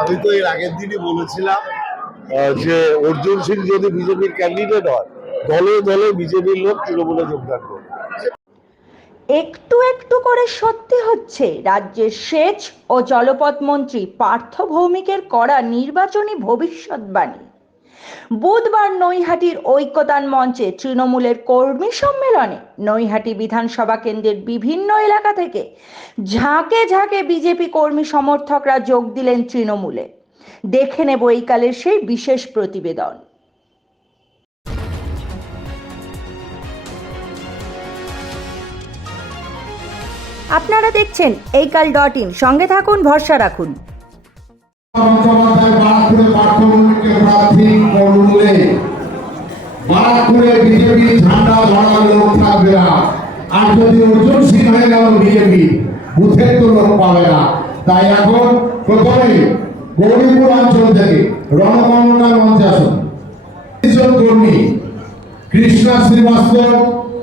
আমি তো এর আগের দিনই বলেছিলাম যে অর্জুন সিং যদি বিজেপির ক্যান্ডিডেট হয়, দলে দলে বিজেপির লোক তৃণমূলে যোগদান করবে। একটু একটু করে সত্যি হচ্ছে রাজ্যের সেচ ও জলপথ মন্ত্রী পার্থ ভৌমিকের করা নির্বাচনী ভবিষ্যৎবাণী। বুধবার নৈহাটির ঐক্যতান মঞ্চে তৃণমূলের কর্মী সম্মেলনে নৈহাটি বিধানসভা কেন্দ্রের বিভিন্ন এলাকা থেকে ঝাঁকে ঝাঁকে বিজেপি কর্মী সমর্থকরা যোগ দিলেন তৃণমূলে। দেখে নেব এই কালের সেই বিশেষ প্রতিবেদন। আপনারা দেখছেন এইকাল.in, সঙ্গে থাকুন, ভরসা রাখুন। বিজেপি ঝান্ডা ধরা লোক থাকবে না, আর যদি অর্জুন সিং হয়ে গেল বিজেপি বুথের তো লোক পাবে না। তাই এখন প্রথমে গৌরীপুর অঞ্চল থেকে রণকর্মকার মঞ্চে আসুন কর্মী কৃষ্ণা শ্রীবাস্তব,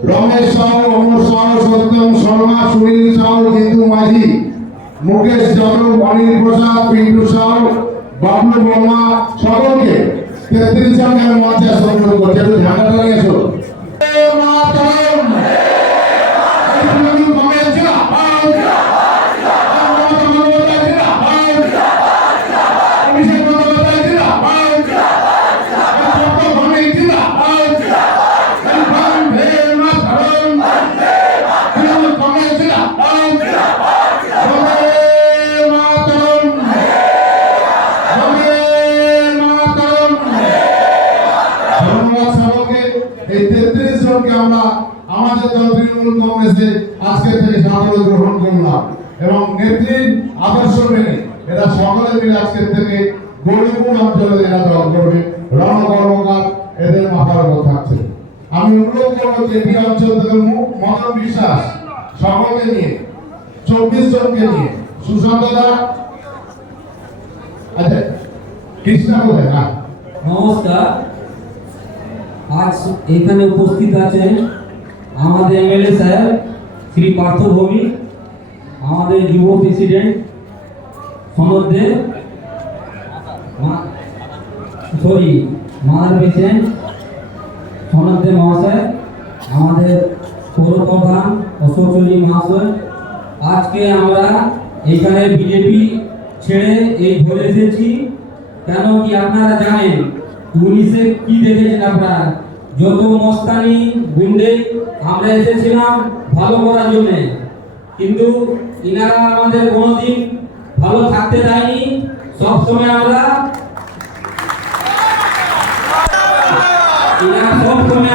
রমেশ সাউ, অমর সাউ, সত্যম শর্মা, সুনীল সাউ, জিতু মাঝি, মুকেশ যাদব, অনিল প্রসাদ, পিন্টু সাউ, বাবলু বর্মা সকলকে 33 জনের মঞ্চে আসন করছে। একটু ঝান্ডাটা নিয়ে এসো। এই 33 জনকে আমরা আমাদের দল তৃণমূল কংগ্রেসে আজকে থেকে সাদরে গ্রহণ করলাম এবং নেত্রীর আদর্শ মেনে এরা সকলে মিলে আজকে থেকে গৌরীপুর অঞ্চলে এরা দল করবে। রণকর্মকার এদের মাথার উপর থাকছে। আমি অনুরোধ করবো যে এই অঞ্চল থেকে মদন বিশ্বাস সকলকে নিয়ে 24 জনকে নিয়ে সুশান্ত দা, আচ্ছা কৃষ্ণা কোথায়? না নমস্কার। আজ এখানে উপস্থিত আছেন আমাদের এমএলএ সাহেব শ্রী পার্থ ভৌমিক, আমাদের যুব প্রেসিডেন্ট সনদ দে, মাদার প্রেসিডেন্ট সনদ দে মহাশয়, আমাদের পৌরপ্রধান অশোক চৌধুরী মহাশয়। আজকে আমরা এখানে বিজেপি ছেড়ে এই ঘুরে এসেছি। কেন কি আপনারা জানেন 19-এ কি দেখেছেন আপনারা? যত মস্তানি গুন্ডে, আমরা এসেছিলাম ভালো করার জন্য, কিন্তু ইনারা আমাদের কোনোদিন ভালো থাকতে দেয়নি। সবসময়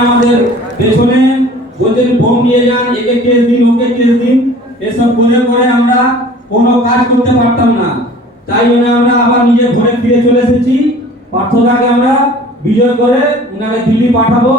আমাদের পেছনে বলছেন বোম নিয়ে যান, একে কেস দিন, ওকে কেস দিন, এসব করে করে আমরা কোনো কাজ করতে পারতাম না। তাই জন্য আমরা আবার নিজে ঘরে ফিরে চলে এসেছি। পার্থদাকে আমরা বিজয় করে উনাকে দিল্লি পাঠাবো।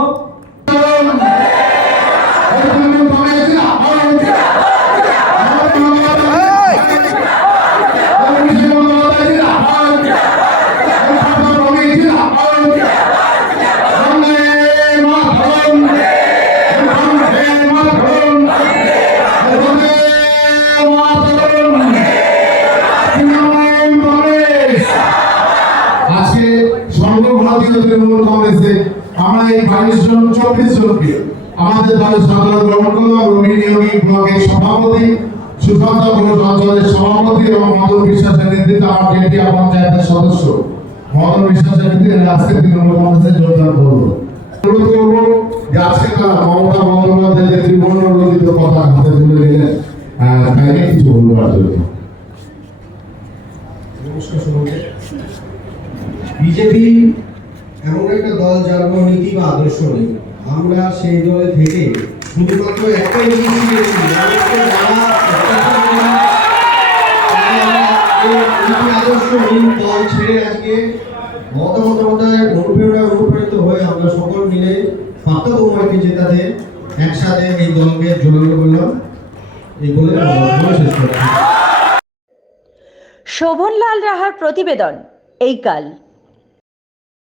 সর্বভারতীয় তৃণমূল কংগ্রেসে আমরা এই 22 জন 24 জনকে আমাদের দলের সাধারণ গ্রহণ করলাম। রোহিণী যোগী ব্লকের সভাপতি, সুশান্ত ঘোষ অঞ্চলের সভাপতি এবং মদন বিশ্বাসের নেতৃত্বে আমার কেটিয়া পঞ্চায়েতের সদস্য মদন বিশ্বাসের নেতৃত্বে আজকে তৃণমূল কংগ্রেসে যোগদান করবো। অনুরোধ করবো যে আজকে তারা মমতা বন্দ্যোপাধ্যায় যে ত্রিবর্ণ রচিত কথা হাতে তুলে দিলেন, তাই কিছু বলবার জন্য। বিজেপি এমন একটা দল যার কোনো নীতি বা আদর্শ নেই। আমরা সেই দলে থেকে শুধুমাত্র একটাই নীতি শিখেছি, আদর্শহীন দল ছেড়ে আজকে মমতা বন্দ্যোপাধ্যায়ের অনুপ্রাণিত হয়ে আমরা সকল মিলে পার্থ ভৌমিককে জেতাতে একসাথে এই দলকে জোরালো করলাম। এই বলে শেষ করছি। শোভনলাল রাহার প্রতিবেদন, এই কাল।